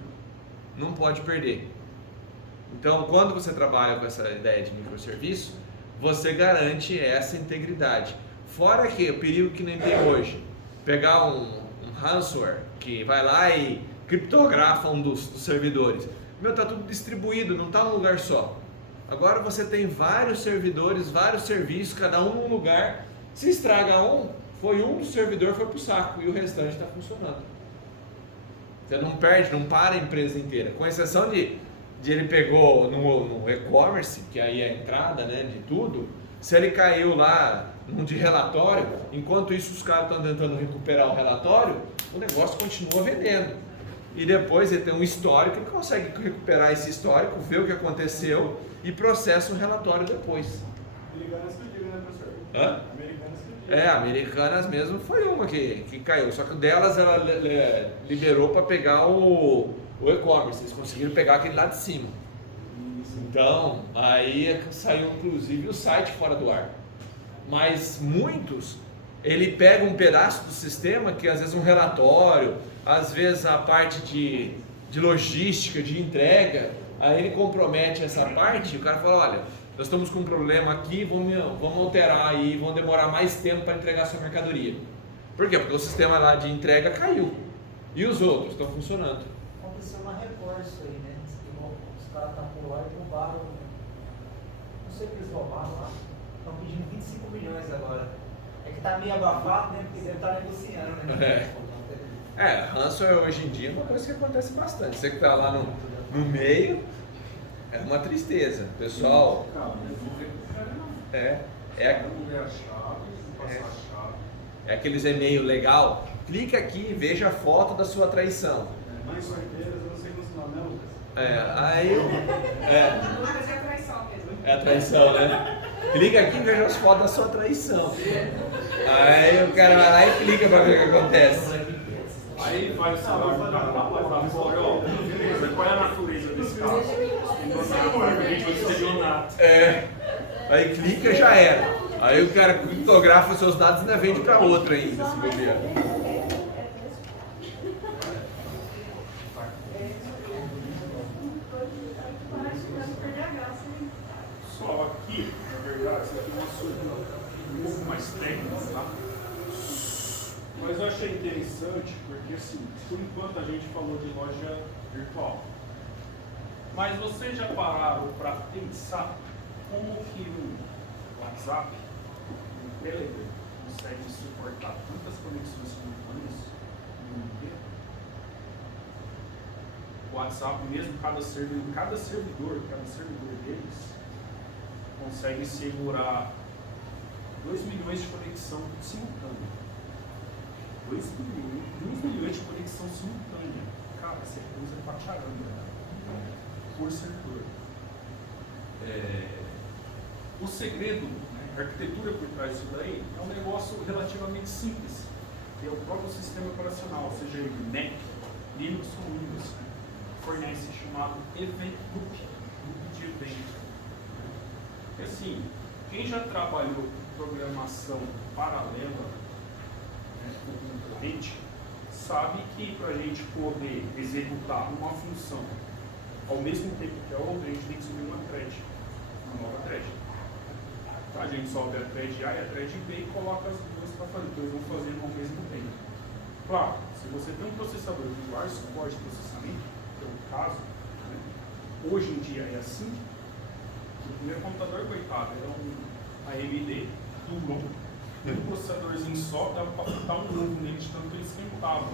Não pode perder. Então, quando você trabalha com essa ideia de microserviço, você garante essa integridade. Fora que o perigo que nem tem hoje, pegar um ransomware que vai lá e criptografa um dos servidores. Está tudo distribuído, não está num lugar só. Agora você tem vários servidores, vários serviços, cada um num lugar. Se estraga um, foi um do servidor, foi para o saco e o restante está funcionando. Você não perde, não para a empresa inteira. Com exceção de ele pegou no e-commerce, que aí é a entrada, né, de tudo. Se ele caiu lá num de relatório, enquanto isso os caras estão tentando recuperar o relatório, o negócio continua vendendo. E depois ele tem um histórico, ele consegue recuperar esse histórico, ver o que aconteceu e processa o relatório depois. Americanas que eu digo, né, professor? Hã? Americanas que eu digo. Americanas mesmo foi uma que caiu, só que delas ela liberou para pegar o e-commerce, eles conseguiram pegar aquele lá de cima. Então, aí saiu inclusive o site fora do ar. Mas muitos, ele pega um pedaço do sistema, que às vezes um relatório, às vezes a parte de logística, de entrega, aí ele compromete essa parte, e o cara fala, olha, nós estamos com um problema aqui, vamos alterar aí, vamos demorar mais tempo para entregar sua mercadoria. Por quê? Porque o sistema lá de entrega caiu. E os outros estão funcionando. Aconteceu uma reforço aí, né? Os caras estão por lá e roubaram, não sei o que eles roubaram lá, estão pedindo 25 milhões agora. É que tá meio abafado, né? Porque deve estar negociando, né? Ransomware hoje em dia é uma coisa que acontece bastante. Você que está lá no meio, é uma tristeza. Pessoal, é aqueles e-mail legal, clica aqui e veja a foto da sua traição. Mães solteiras, eu não sei qual é o nome, não. Mas é traição mesmo. É a traição, né? Clica aqui e veja as fotos da sua traição. Aí o cara vai lá e clica para ver o que acontece. Aí vai o celular do cara lá para fora, ó, beleza, qual é a natureza desse caso? Aí clica, já era. Aí o cara criptografa os seus dados e ainda vende para outro ainda, se bobear. Só aqui, na verdade, isso aqui é uma solução um pouco mais técnica, tá? Mas eu achei interessante porque, assim, por enquanto a gente falou de loja virtual. Mas vocês já pararam para pensar como que o WhatsApp, o Telegram, consegue suportar tantas conexões simultâneas no mundo inteiro? O WhatsApp, mesmo cada servidor deles, consegue segurar 2 milhões de conexão simultânea. 2 milhões de conexão simultânea. Cara, você usa pra caramba, por servidor. O segredo, né, a arquitetura por trás disso daí, é um negócio relativamente simples. Que é o próprio sistema operacional, seja ele Mac, Linux ou Windows, né, fornece chamado Event Loop, loop de evento. E assim, quem já trabalhou com programação paralela, concorrente, sabe que para a gente poder executar uma função ao mesmo tempo que a outra, a gente tem que subir uma nova thread. A gente sobe a thread A e a thread B e coloca as duas para fazer, então eles vão fazendo ao mesmo tempo. Claro, se você tem um processador de maior suporte de processamento, que é o caso, né, hoje em dia é assim, o primeiro computador, coitado, era um AMD Duron. Um processadorzinho só dava para botar um novo nele de tanto que ele esquentava.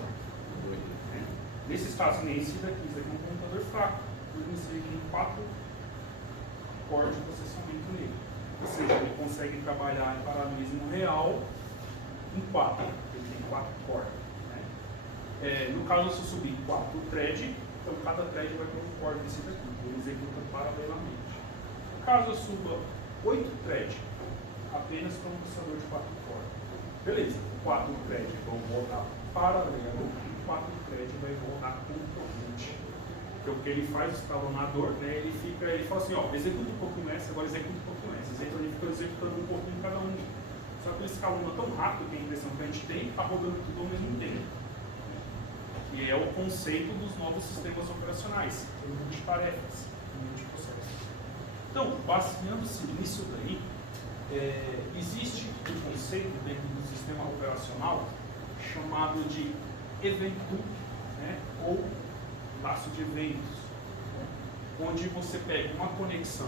Nesses casos, nem esse daqui é um computador fraco, por não ser que tem 4 cores de processamento nele. Ou seja, ele consegue trabalhar em paralelismo real em 4. Ele tem 4 cores. Né? No caso, se eu subir 4 threads, então cada thread vai para um core desse daqui. Ele executa paralelamente. Caso eu suba 8 threads, apenas com um processador de 4 cores. Beleza, 4 threads vão rodar paralelo e 4 threads vai rodar concorrente. Porque o que ele faz, o escalonador, né, ele fala assim, ó, executa um pouquinho essa, agora executa um pouquinho essa. Então ele fica executando um pouquinho cada um. Só que ele escalona tão rápido que a impressão que a gente tem está rodando tudo ao mesmo tempo. Que é o conceito dos novos sistemas operacionais, grupo de tarefas, grupo de processos. Então, baseando-se nisso daí, existe um conceito dentro do sistema operacional chamado de event loop, né, ou laço de eventos, né, onde você pega uma conexão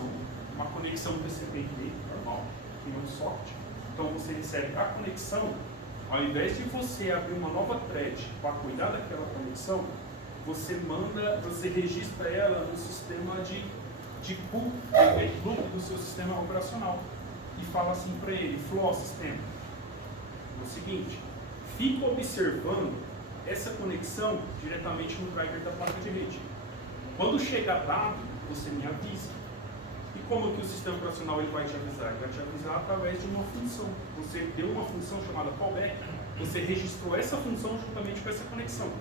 TCP/IP normal, que é um socket. Então você insere a conexão, ao invés de você abrir uma nova thread para cuidar daquela conexão, você registra ela no sistema de pool, event loop do seu sistema operacional. E fala assim para ele, flow sistema, é o seguinte, fica observando essa conexão diretamente no driver da placa de rede. Quando chegar dado, você me avisa. E como que o sistema operacional ele vai te avisar? Ele vai te avisar através de uma função. Você deu uma função chamada callback, você registrou essa função juntamente com essa conexão.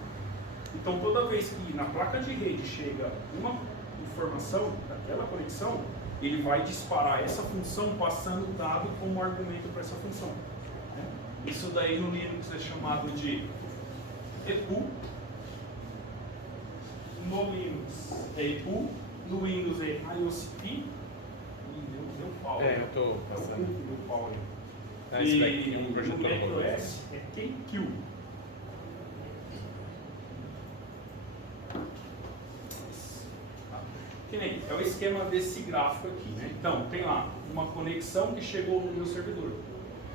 Então toda vez que na placa de rede chega uma informação daquela conexão, ele vai disparar essa função passando o dado como argumento para essa função. Isso daí no Linux é chamado de epool. No Linux é epool, no Windows é IOCP. Deu pau. Eu tô passando. Deu pau aí. Esse daqui é um projeto no macOS é KQ. Que nem, é o esquema desse gráfico aqui, né? Então, tem lá uma conexão que chegou no meu servidor.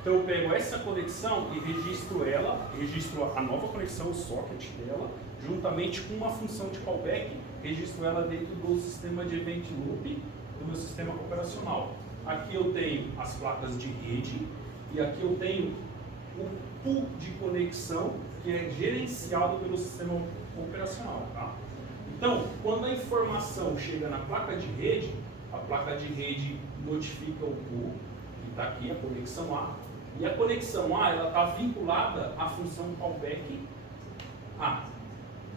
Então eu pego essa conexão e registro ela, registro a nova conexão, o socket dela, juntamente com uma função de callback, registro ela dentro do sistema de event loop do meu sistema operacional. Aqui eu tenho as placas de rede e aqui eu tenho o pool de conexão que é gerenciado pelo sistema operacional, tá? Então, quando a informação chega na placa de rede, a placa de rede notifica o pool, que está aqui, a conexão A, e a conexão A está vinculada à função callback A,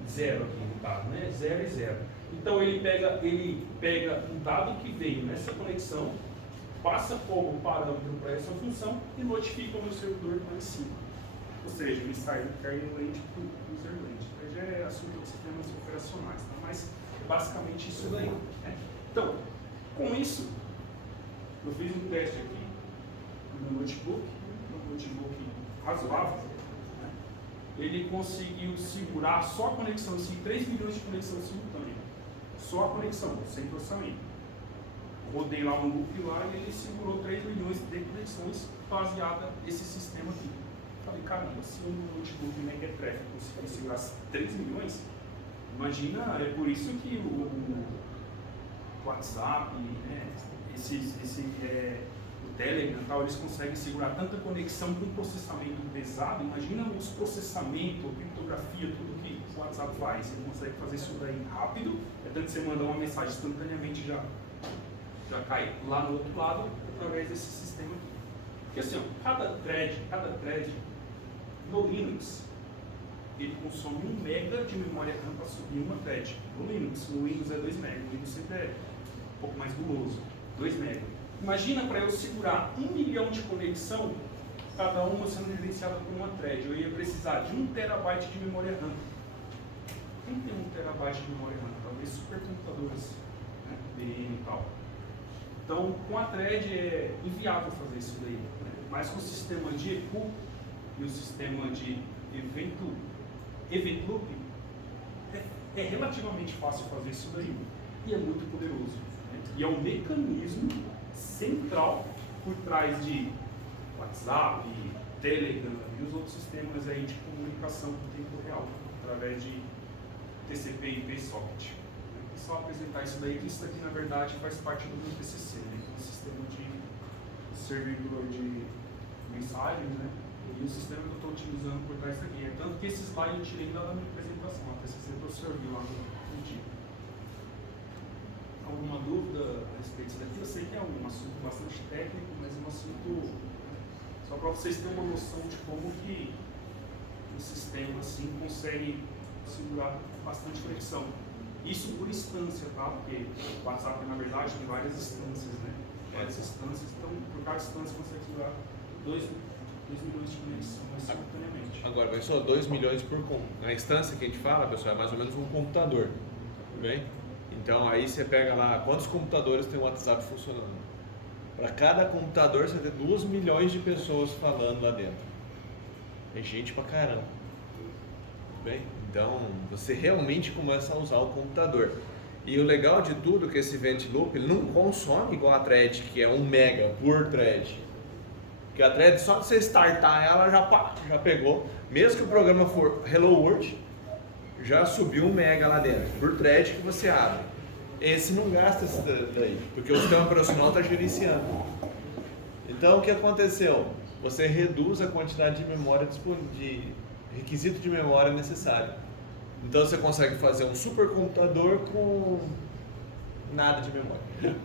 0 aqui no caso, né? 0 e 0. Então ele pega um dado que veio nessa conexão, passa como parâmetro para essa função e notifica o meu servidor lá em cima. Ou seja, ele sai do kernel land para o user land. Já é assunto de sistemas operacionais, tá? Mas é basicamente isso daí. Né? Então, com isso, eu fiz um teste aqui no notebook, razoável. Né? Ele conseguiu segurar só a conexão, assim, 3 milhões de conexões simultâneas. Só a conexão, sem processamento. Rodei lá um loop lá e ele segurou 3 milhões de conexões baseada nesse sistema aqui. Falei, caramba, se um notebook Megatraffic conseguir segurar 3 milhões, imagina, é por isso que o WhatsApp, né, o Telegram e tal, eles conseguem segurar tanta conexão com processamento pesado. Imagina os processamentos, criptografia, tudo que o WhatsApp faz. Ele consegue fazer isso daí rápido, é tanto que você mandar uma mensagem instantaneamente já cai lá no outro lado através desse sistema aqui. Porque assim, ó, cada thread no Linux, ele consome 1 mega de memória RAM para subir uma thread. No Linux, no Windows é 2 mega, no Windows sempre é um pouco mais guloso, 2 mega. Imagina para eu segurar 1 milhão de conexão, cada uma sendo gerenciada por uma thread. Eu ia precisar de 1 terabyte de memória RAM. Quem tem 1 terabyte de memória RAM? Talvez supercomputadores, né, IBM e tal. Então, com a thread é inviável fazer isso daí. Né? Mas com o sistema de epool e o sistema de event loop, é relativamente fácil fazer isso daí. E é muito poderoso. Né? E é um mecanismo central por trás de WhatsApp, Telegram e os outros sistemas aí de comunicação em tempo real, através de TCP/IP socket. E só apresentar isso daí, que isso daqui na verdade faz parte do meu TCC, né? Que é um sistema de servidor de mensagens, né? E o sistema que eu estou utilizando por trás disso aqui. É tanto que esse slide eu tirei da minha apresentação, a TCC do professor viu lá no dia. Alguma dúvida a respeito disso daqui? Eu sei que é um assunto bastante técnico, mas é um assunto só para vocês terem uma noção de como que o sistema assim consegue segurar bastante conexão. Isso por instância, tá? Porque o WhatsApp, na verdade, tem várias instâncias, né? Várias instâncias, então por cada instância consegue segurar 2 2 milhões de conexões simultaneamente. Agora, pessoal, 2 milhões por na instância que a gente fala, pessoal, é mais ou menos um computador, tudo bem? Então aí você pega lá, quantos computadores tem o WhatsApp funcionando? Para cada computador você tem 2 milhões de pessoas falando lá dentro. É gente pra caramba, tudo bem? Então você realmente começa a usar o computador. E o legal de tudo é que esse Event Loop ele não consome igual a thread, que é 1 mega por thread. Porque a thread, só de você startar ela, já pegou. Mesmo que o programa for Hello World, já subiu 1 mega lá dentro, por thread que você abre. Esse não gasta esse daí, porque o sistema operacional está gerenciando. Então, o que aconteceu? Você reduz a quantidade de memória de requisito de memória necessário. Então, você consegue fazer um supercomputador com nada de memória.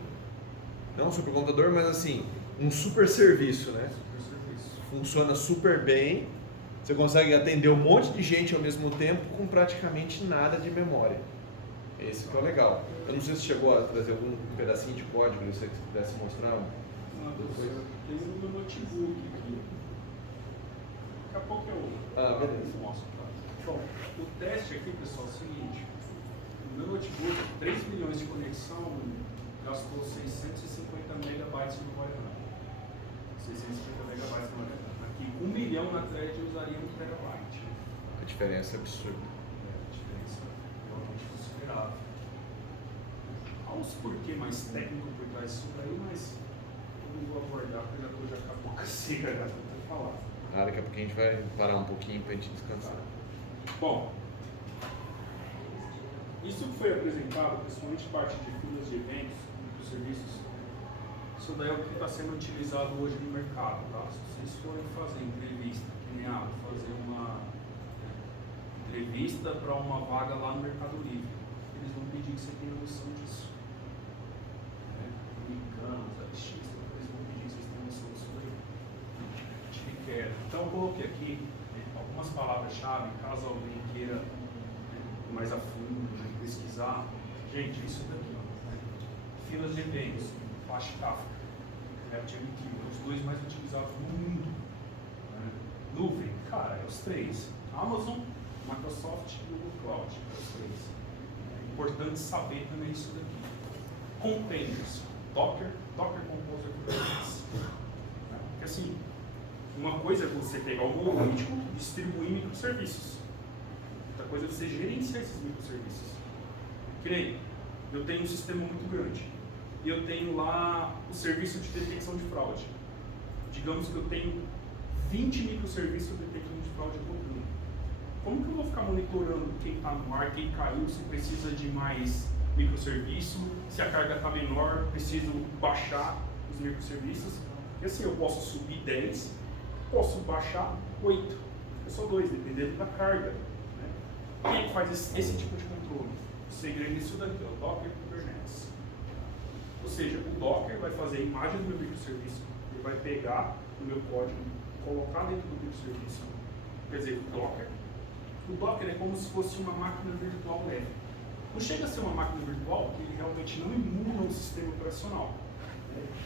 Não um supercomputador, mas assim, um super serviço, né? Funciona super bem, você consegue atender um monte de gente ao mesmo tempo com praticamente nada de memória. Esse que é o legal. Eu não sei se chegou a trazer algum pedacinho de código, se você pudesse mostrar. Tem um no notebook aqui. Daqui a pouco beleza. eu mostro. Bom, o teste aqui, pessoal, é o seguinte. O meu notebook, 3 milhões de conexão, gastou 650 megabytes de memória RAM. 650 megabytes de memória RAM. Aqui, 1 milhão na thread eu usaria 1 terabyte. A diferença é absurda. A diferença é realmente considerável. Há uns porquê mais técnico por trás disso daí, mas eu não vou abordar porque eu já com a boca seca já para falar. Daqui a pouco a gente vai parar um pouquinho para a gente descansar. Bom, isso que foi apresentado, principalmente parte de filas de eventos, dos serviços, isso daí é o que está sendo utilizado hoje no mercado, tá? Se vocês forem fazer entrevista, que nem fazer uma entrevista para uma vaga lá no Mercado Livre, eles vão pedir que você tenha noção disso. Americanos, artistas, eles vão pedir que vocês tenham noção disso daí. A gente requer. Então eu coloquei aqui algumas palavras-chave, caso alguém queira ir mais a fundo, pesquisar. Gente, isso daqui, filas de eventos, Flash Kafka, RabbitMQ, os dois mais utilizados no mundo. Nuvem, cara, é os três. Amazon, Microsoft e Google Cloud, é os três. É importante saber também isso daqui. Containers, Docker Composer Kubernetes. Porque assim, uma coisa é você pegar o monolítico e distribuir microserviços. Outra coisa é você gerenciar esses microserviços. Que nem, eu tenho um sistema muito grande e eu tenho lá o serviço de detecção de fraude. Digamos que eu tenho 20 microserviços de detecção de fraude rodando. Como que eu vou ficar monitorando quem está no ar, quem caiu, se precisa de mais microserviço, se a carga está menor, preciso baixar os microserviços? E assim, eu posso subir 10, posso baixar 8, é só 2, dependendo da carga. Né? Quem faz esse tipo de controle? O segredo disso daqui, o Docker Kubernetes. Ou seja, o Docker vai fazer a imagem do meu microserviço, ele vai pegar o meu código, colocar dentro do microserviço. Quer dizer, o Docker é como se fosse uma máquina virtual leve. Não chega a ser uma máquina virtual, porque ele realmente não emula o sistema operacional.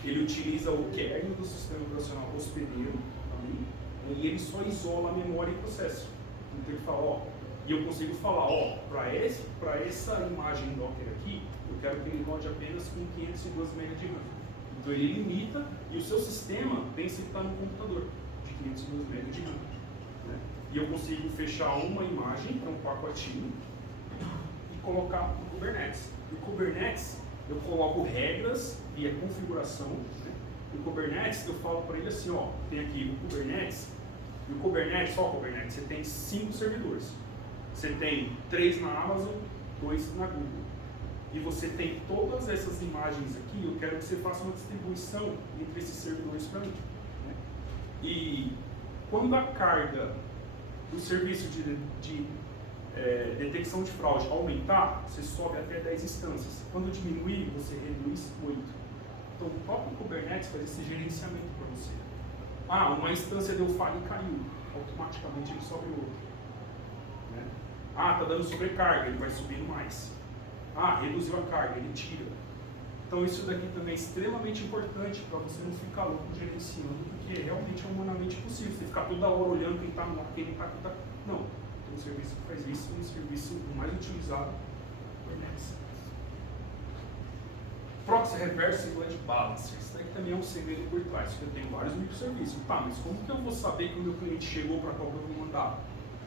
Ele utiliza o kernel do sistema operacional hospedeiro ali, e ele só isola a memória e processo. Então ele fala, e eu consigo falar, para essa imagem Docker aqui, eu quero que ele rode apenas com 512 MB de RAM. Então ele limita, e o seu sistema pensa que está no computador de 512 MB de RAM. Né? E eu consigo fechar uma imagem, um pacotinho, e colocar no Kubernetes. No Kubernetes, eu coloco regras via configuração. Né? No Kubernetes, eu falo para ele assim, tem aqui o Kubernetes, e o Kubernetes, você tem 5 servidores. Você tem 3 na Amazon, 2 na Google. E você tem todas essas imagens aqui, eu quero que você faça uma distribuição entre esses servidores para mim. Né? E quando a carga do serviço de detecção de fraude aumentar, você sobe até 10 instâncias. Quando diminuir, você reduz 8. Então o próprio Kubernetes faz esse gerenciamento para você. Uma instância deu falha e caiu. Automaticamente ele sobe outro. Né? Tá dando sobrecarga, ele vai subindo mais. Reduziu a carga, ele tira. Então isso daqui também é extremamente importante para você não ficar louco gerenciando, porque realmente é humanamente possível. Você ficar toda hora olhando quem está no ar, quem está, Não, tem um serviço que faz isso, e um serviço mais utilizado é o Next. Proxy Reverse e Load Balancer. Isso daqui também é um segredo por trás, porque eu tenho vários microserviços. Tá, mas como que eu vou saber que o meu cliente chegou para qual que eu vou mandar?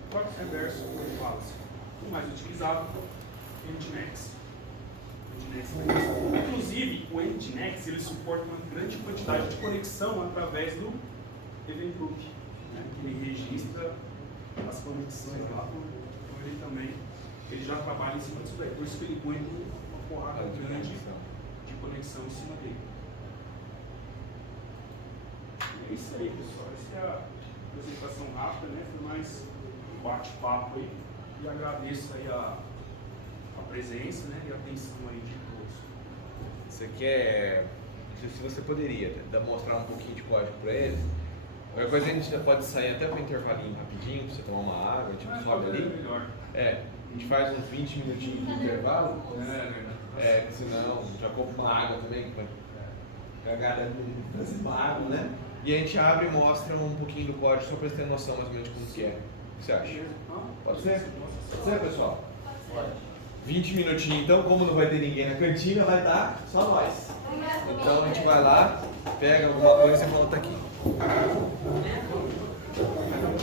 Proxy Reverse e Load Balancer. O mais utilizado é o Nginx. Inclusive, o Nginx ele suporta uma grande quantidade de conexão através do Event Group, né, que ele registra as conexões lá, então ele também já trabalha em cima disso daí, por isso que ele aguenta uma porrada grande de conexão em cima dele. É isso aí, pessoal. Essa é a apresentação rápida, né? Foi mais um bate-papo aí. E agradeço aí a presença, né, e a atenção aí de todos. Você quer, não sei se você poderia mostrar um pouquinho de código para eles. Qualquer coisa a gente já pode sair até para o intervalinho rapidinho, para você tomar uma água, a gente sobe ali. Melhor. A gente faz uns 20 minutinhos de intervalo. Senão já compra uma água também, cagada uma água, né? E a gente abre e mostra um pouquinho do código, só para ter noção mais ou menos de como que é. O que você acha? Pode ser? Pode ser, pessoal? Pode. 20 minutinhos, então, como não vai ter ninguém na cantina, vai estar só nós. Então a gente vai lá, pega alguma coisa e volta aqui.